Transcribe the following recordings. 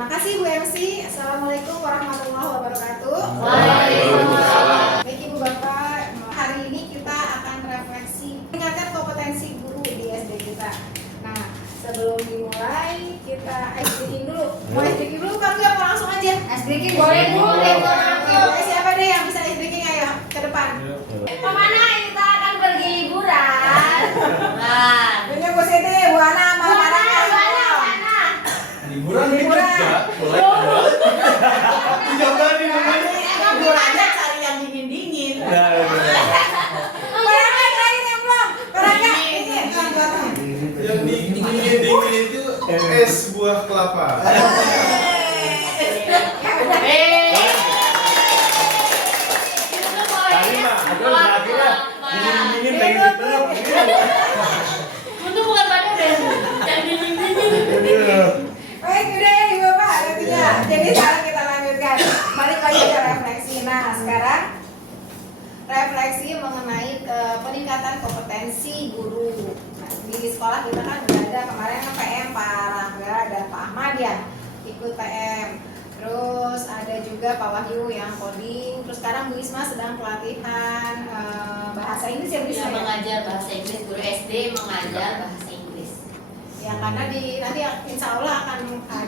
Makasih Bu MC. Assalamualaikum warahmatullahi wabarakatuh. Waalaikumsalam. Baik Ibu Bapak, hari ini kita akan refleksi meningkatkan kompetensi guru di SD kita. Nah, sebelum dimulai kita ice breaking dulu. Mau ice breaking dulu kan nggak mau langsung aja? Ice breaking boleh dulu. Siapa deh yang bisa ice breaking, ayo ke depan. Kemana kita akan pergi liburan? Nah, Punya Bu Siti, Bu Ana, sama mana? Liburan boleh. Liburannya cari yang dingin-dingin. Yang dingin itu es buah kelapa. Untuk bukan pada deh, yang dingin-dingin. Baik, udah ya Ibu Bapak artinya. Jadi sekarang kita lanjutkan. Balik lagi ke refleksi. Nah, sekarang refleksi mengenai peningkatan kompetensi guru. Nah, di sekolah kita kan udah ada kemarin kan PM Pak Rangga dan Pak Ahmad ya ikut PM. Terus ada juga Pak Wahyu yang coding. Terus sekarang Bu Isma sedang pelatihan bahasa Inggris ya Bu Isma. Bisa mengajar bahasa Inggris, guru SD mengajar bahasa Inggris. Ya karena nanti insya Allah akan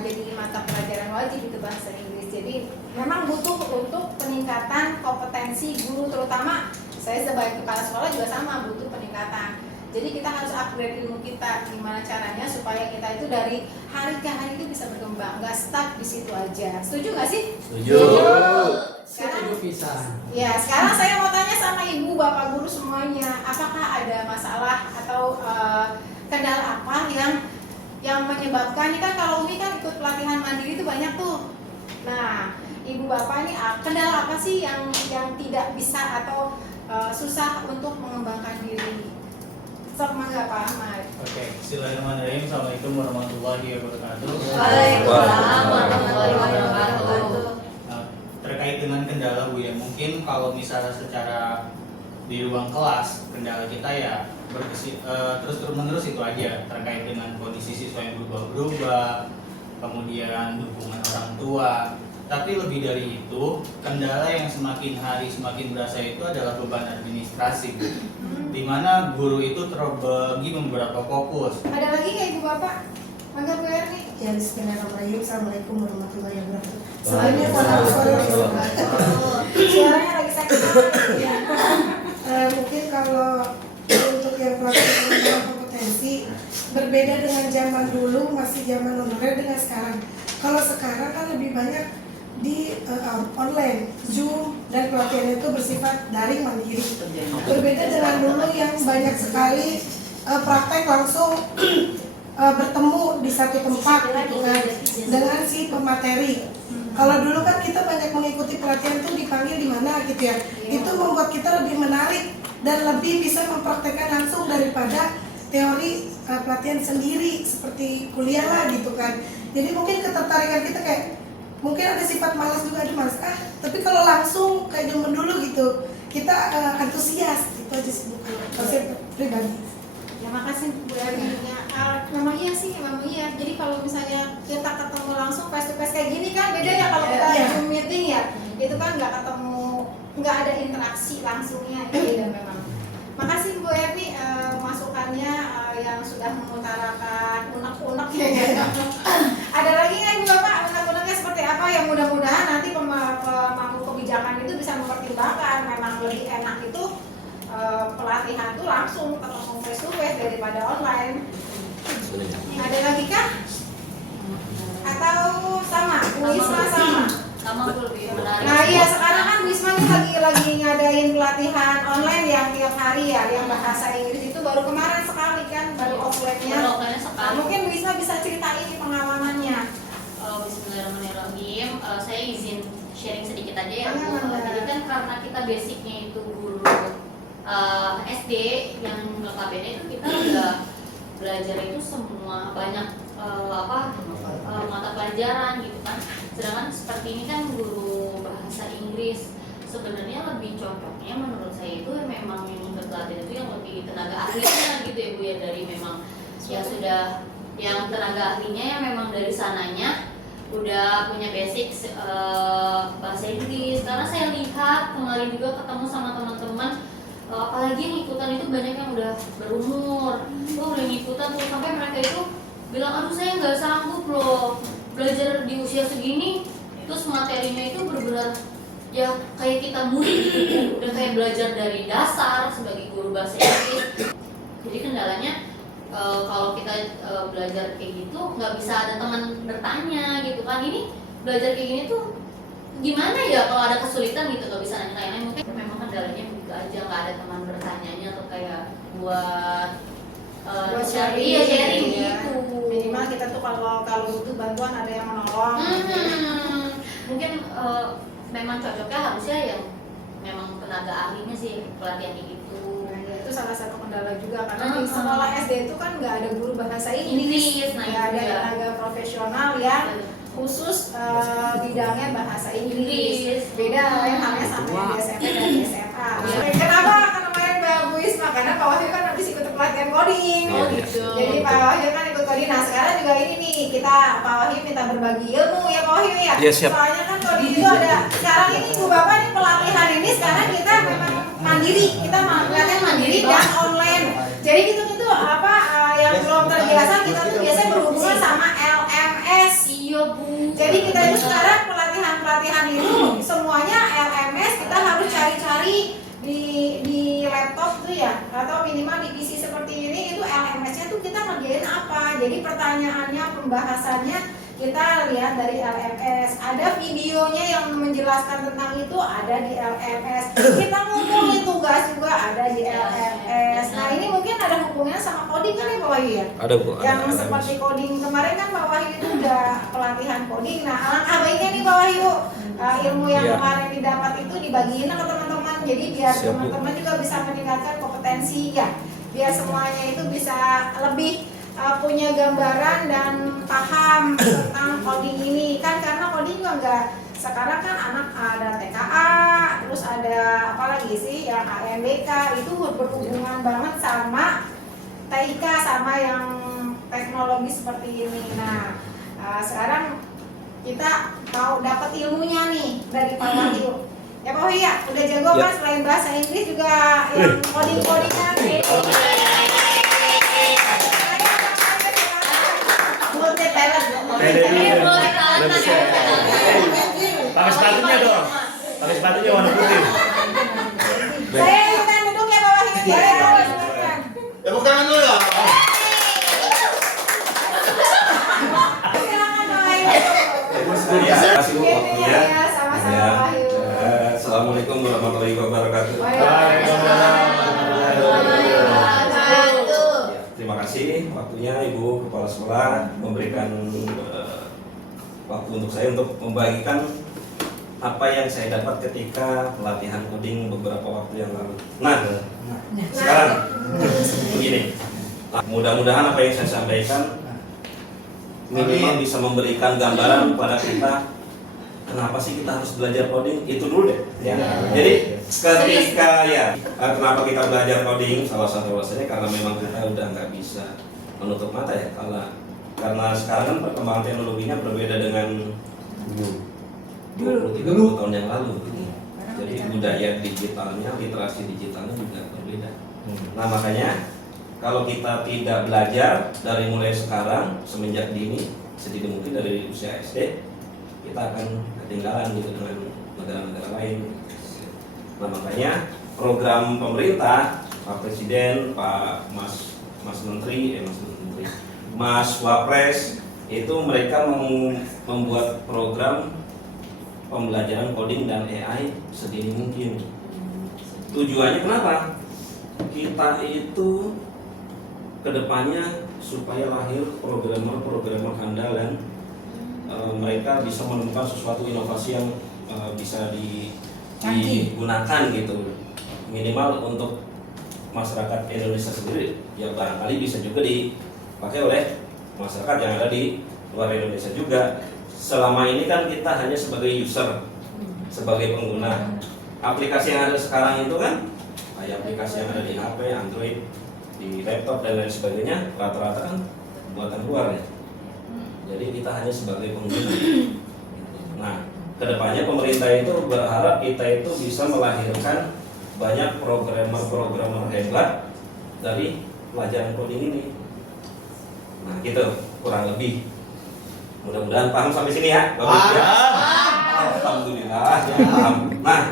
jadi mata pelajaran wajib itu bahasa Inggris. Jadi memang butuh untuk peningkatan kompetensi guru, terutama saya sebagai kepala sekolah juga sama butuh peningkatan. Jadi kita harus upgrade ilmu kita, gimana caranya supaya kita itu dari hari ke hari itu bisa berkembang, nggak stuck di situ aja. Setuju nggak sih? Setuju. Sekarang, ya sekarang saya mau tanya sama ibu bapak guru semuanya, apakah ada masalah atau kendala apa yang menyebabkan ini kan kalau Umi kan ikut pelatihan mandiri itu banyak tuh. Nah, ibu bapak ini kendala apa sih yang tidak bisa atau susah untuk mengembangkan diri? Mangga Pak Ahmad. Oke, bismillahirrahmanirrahim. Assalamualaikum warahmatullahi wabarakatuh. Waalaikumsalam warahmatullahi wabarakatuh. Terkait dengan kendala Bu ya, mungkin kalau misalnya secara di ruang kelas kendala kita ya terus menerus itu aja terkait dengan kondisi siswa yang berubah-ubah, kemudian dukungan orang tua. Tapi lebih dari itu, kendala yang semakin hari semakin berasa itu adalah beban administrasi, Bu. Di mana guru itu terbagi beberapa fokus. Ada lagi nggak ibu bapak? Mangga Bu Erni. Ya, bismillahirrahmanirrahim. Assalamualaikum warahmatullahi wabarakatuh. Suaranya lagi sakit. Mungkin kalau untuk yang pelatihan kompetensi berbeda dengan zaman dulu, masih zaman honorer dengan sekarang. Kalau sekarang kan lebih banyak di online, Zoom, dan pelatihan itu bersifat daring mandiri. Berbeda dengan dulu yang banyak sekali praktek langsung bertemu di satu tempat gitu kan, dengan si pemateri. Kalau dulu kan kita banyak mengikuti pelatihan itu dipanggil di mana gitu ya. Itu membuat kita lebih menarik dan lebih bisa mempraktekkan langsung daripada teori pelatihan sendiri seperti kuliah lah gitu kan. Jadi mungkin ketertarikan kita kayak mungkin ada sifat malas juga, ada malas tapi kalau langsung kayak zaman dulu gitu kita antusias gitu aja sih kalau saya pribadi. Ya makasih Bu Erni. Memang iya sih, memang iya. Jadi kalau misalnya kita ketemu langsung face to face kayak gini kan beda ya kalau kita Zoom meeting ya. Itu kan nggak ketemu, nggak ada interaksi langsungnya, itu beda memang. Makasih Bu Erni masukannya yang sudah mengutarakan unek-unek ya. Ada lagi nggak Ibu Bapak unek-uneknya seperti apa yang mudah-mudahan nanti pemangku kebijakan itu bisa mempertimbangkan memang lebih enak itu pelatihan itu langsung ketemu face to face daripada online. Ada lagi kah? Atau sama? Bu Isma sama? Sama lebih menarik. Nah iya sekarang kan Bu Isma nih lagi ngadain pelatihan online yang tiap hari ya, yang bahasa Inggris itu baru kemarin sekali kan, baru offline-nya. Offline-nya sekali. Nah, mungkin Bu Isma bisa ceritain pengalamannya. Bismillahirrahmanirrahim. Saya izin sharing sedikit aja ya Bu. Boleh. Jadi kan karena kita basicnya itu guru SD yang notabene itu kita udah belajar itu semua banyak mata pelajaran gitu kan. Sedangkan seperti ini kan guru bahasa Inggris sebenarnya lebih cocoknya menurut saya itu memang yang berpelatihan itu yang lebih tenaga ahlinya gitu ya Bu ya, dari memang yang sudah yang tenaga ahlinya yang memang dari sananya udah punya basic bahasa Inggris. Karena saya lihat kemarin juga ketemu sama teman-teman, apalagi yang ikutan itu banyak yang udah berumur, udah ngikutan tuh sampai mereka itu bilang, aduh saya nggak sanggup loh belajar di usia segini. Terus materinya itu benar-benar ya kayak kita murid gitu, udah kayak belajar dari dasar sebagai guru bahasa Inggris. Jadi kendalanya kalau kita belajar kayak gitu nggak bisa ada teman bertanya gitu kan, ini belajar kayak gini tuh gimana ya kalau ada kesulitan gitu, nggak bisa nanya-nanya. Mungkin memang kendalanya begitu aja, nggak ada teman bertanyanya atau kayak buat sharing ya. gitu. Minimal kita tuh kalau butuh bantuan ada yang menolong. Mungkin memang cocoknya harusnya yang memang tenaga ahlinya sih pelatihan kayak gitu. Nah, ya, itu salah satu kendala juga karena di sekolah SD itu kan nggak ada guru bahasa Inggris, Nah, nggak ada juga. tenaga profesional yang khusus bidangnya bahasa Inggris. Beda halnya sama yang di SMP dan di SMA. Kenapa? Karena kemarin Mbak Bu Isma, karena Pak Wahyu kan habis ikut pelatihan coding. Oh gitu. Jadi Pak Wahyu kan ikut coding. Nah sekarang juga ini nih, kita Pak Wahyu minta berbagi ilmu ya Pak Wahyu ya. Iya, siap. Soalnya kan coding itu ada. Sekarang ini Ibu Bapak nih pelatihan ini sekarang kita memang mandiri, kita pelatihan mandiri dan online. Jadi itu apa yang belum terbiasa, kita tuh biasanya berhubungan sama LMS. Iya Bu. Jadi kita itu sekarang pelatihan itu semuanya LMS, kita harus cari-cari di laptop tuh ya, atau minimal di PC seperti ini itu LMS-nya tuh kita ngerjain apa. Jadi pertanyaannya, pembahasannya kita lihat dari LMS. Ada videonya yang menjelaskan tentang itu ada di LMS. Kita ngumpulin tugas juga ada di LMS. Nah ini mungkin ada hubungannya sama coding kan ya Pak Wahyu ya? Ada Bu. Yang seperti coding kemarin kan Pak Wahyu itu udah pelatihan coding. Nah alangkah baiknya nih Pak Wahyu, ilmu yang Iya. kemarin didapat itu dibagiin ke teman-teman. Jadi biar Siap, Bu. teman-teman juga bisa meningkatkan kompetensi ya. Biar semuanya itu bisa lebih punya gambaran dan paham tentang coding ini kan, karena coding juga enggak, sekarang kan anak ada TKA, terus ada apa lagi sih yang AMBK, itu berhubungan banget sama TIK, sama yang teknologi seperti ini. Nah sekarang kita mau dapat ilmunya nih dari Pak Wahyu. Ya Pak Wahyu ya, udah jago Ya. kan selain bahasa Inggris juga yang coding-codingan. Multi talent. Pakai sepatunya dong. Pakai sepatunya warna putih. Saya minta duduk ya Pak Wahyu. Tepuk tangan dulu ya. Silakan Pak Wahyu. Terima kasih Bu waktunya. Ya, sama-sama Ya. Pak Wahyu. Assalamualaikum warahmatullahi wabarakatuh. Waalaikumsalam. Terima kasih waktunya Ibu Kepala Sekolah memberikan waktu untuk saya untuk membagikan apa yang saya dapat ketika pelatihan coding beberapa waktu yang lalu. Nah, sekarang begini. Mudah-mudahan apa yang saya sampaikan minimal bisa memberikan gambaran pada kita kenapa sih kita harus belajar coding, itu dulu deh ya. Jadi ketika kenapa kita belajar coding, salah satu alasannya karena memang kita udah nggak bisa menutup mata ya, karena sekarang kan perkembangan teknologinya berbeda dengan 20-30 tahun yang lalu. Jadi budaya digitalnya, literasi digitalnya juga berbeda. Nah makanya kalau kita tidak belajar dari mulai sekarang semenjak dini, sedini mungkin dari usia SD, kita akan ketinggalan gitu dengan negara-negara lain. Nah makanya program pemerintah, Pak Presiden, Mas Menteri, Mas Wapres itu mereka membuat program pembelajaran coding dan AI sedini mungkin. Tujuannya kenapa? Kita itu kedepannya supaya lahir programmer andalan, mereka bisa menemukan sesuatu inovasi yang bisa digunakan gitu, minimal untuk masyarakat Indonesia sendiri ya, barangkali bisa juga dipakai oleh masyarakat yang ada di luar Indonesia juga. Selama ini kan kita hanya sebagai user, sebagai pengguna. Aplikasi yang ada sekarang itu kan kayak aplikasi yang ada di HP, Android, di laptop dan lain sebagainya, rata-rata kan buatan luar ya. Jadi kita hanya sebagai pengguna. Nah, kedepannya pemerintah itu berharap kita itu bisa melahirkan banyak programmer-programmer hebat dari pelajaran coding ini. Nah, gitu kurang lebih. Mudah-mudahan paham sampai sini ya, Bapak Ibu ya. Alhamdulillah. Paham. Nah,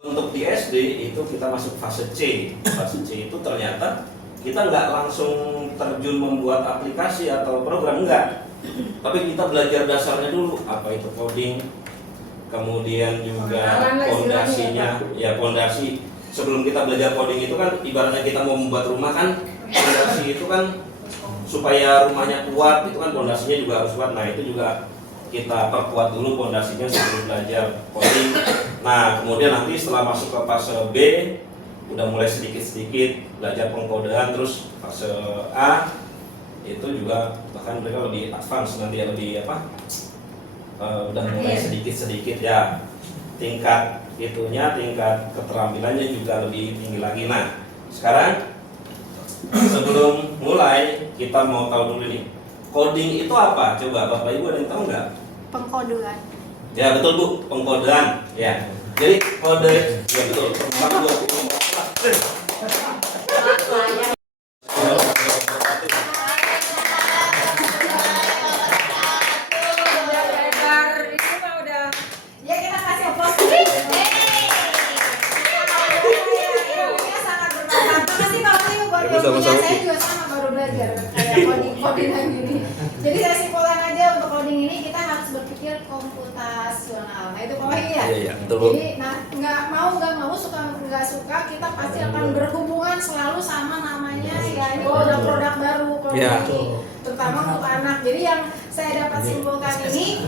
untuk di SD itu kita masuk fase C. Fase C itu ternyata kita nggak langsung terjun membuat aplikasi atau program, enggak. Tapi kita belajar dasarnya dulu, apa itu coding, kemudian juga pondasinya, ya pondasi. Sebelum kita belajar coding itu kan ibaratnya kita mau membuat rumah kan, pondasi itu kan supaya rumahnya kuat, itu kan pondasinya juga harus kuat. Nah, itu juga kita perkuat dulu pondasinya sebelum belajar coding. Nah, kemudian nanti setelah masuk ke fase B udah mulai sedikit-sedikit belajar pengkodean, terus fase A itu juga bahkan mereka lebih advance nanti ya, lebih apa? Udah mulai sedikit-sedikit ya. Tingkat itunya, tingkat keterampilannya juga lebih tinggi lagi. Nah, sekarang sebelum mulai kita mau tahu dulu nih, coding itu apa? Coba Bapak Ibu ada yang tahu nggak? Pengkodean. Ya betul Bu, pengkodean. Ya. Jadi kode, ya betul. Ya kita kasih aplaus. Ilmunya sangat bermanfaat. Makasih Pak Wahyu buat ilmunya. Saya juga sama baru belajar kayak coding gini. Jadi saya simpulkan aja untuk coding ini kita harus berpikir komputasional. Nah itu Pak Wahyu ya. Iya, betul Bu. Jadi nggak mau suka nggak suka kita pasti akan berhubungan selalu sama namanya ya ini produk-produk baru coding Ya. ini, terutama untuk anak. Jadi yang saya dapat simpulkan ini.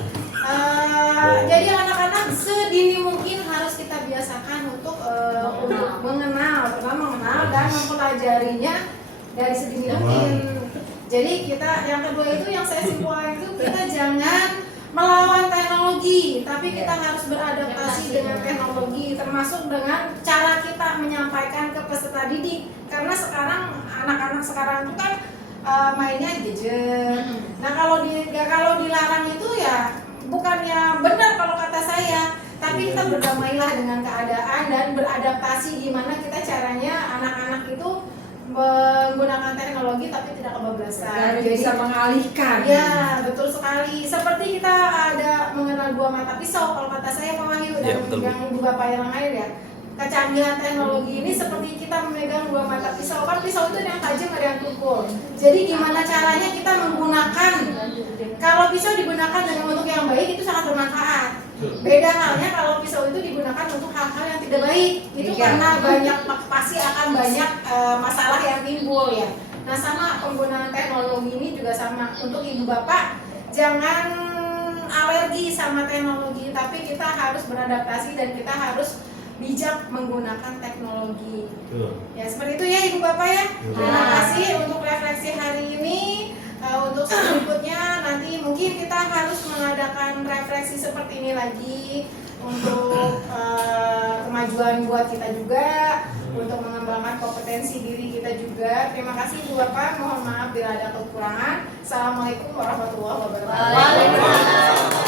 Jadi anak-anak sedini mungkin harus kita biasakan untuk mengenal, pertama mengenal dan mempelajarinya dari sedini mungkin. Jadi kita yang kedua itu yang saya simpulkan itu kita jangan melawan teknologi, tapi kita harus beradaptasi dengan teknologi, termasuk dengan cara kita menyampaikan ke peserta didik. Karena sekarang anak-anak sekarang itu kan mainnya gadget. Nah kalau dilarang itu ya bukannya benar kalau kata saya, tapi kita berdamailah dengan keadaan dan beradaptasi gimana kita caranya anak-anak itu menggunakan teknologi tapi tidak kebablasan. Jadi bisa mengalihkan. Ya betul sekali. Seperti kita ada mengenal dua mata pisau kalau kata saya Pak Wahyu dan yang ibu bapak yang lain ya. Kecanggihan teknologi ini seperti kita memegang dua mata pisau, kan pisau itu yang tajam ada yang tumpul. Jadi gimana caranya kita menggunakan, kalau pisau digunakan dengan untuk yang baik itu sangat bermanfaat. Beda halnya kalau pisau itu digunakan untuk hal-hal yang tidak baik, itu karena pasti akan banyak masalah yang timbul ya. Nah sama penggunaan teknologi ini juga sama. Untuk ibu bapak jangan alergi sama teknologi, tapi kita harus beradaptasi dan kita harus bijak menggunakan teknologi. Ya seperti itu ya ibu bapak ya. Terima kasih untuk refleksi hari ini. Untuk selanjutnya nanti mungkin kita harus mengadakan refleksi seperti ini lagi untuk kemajuan buat kita juga, untuk mengembangkan kompetensi diri kita juga. Terima kasih ibu bapak. Mohon maaf bila ada kekurangan. Assalamualaikum warahmatullahi wabarakatuh. Waalaikumsalam.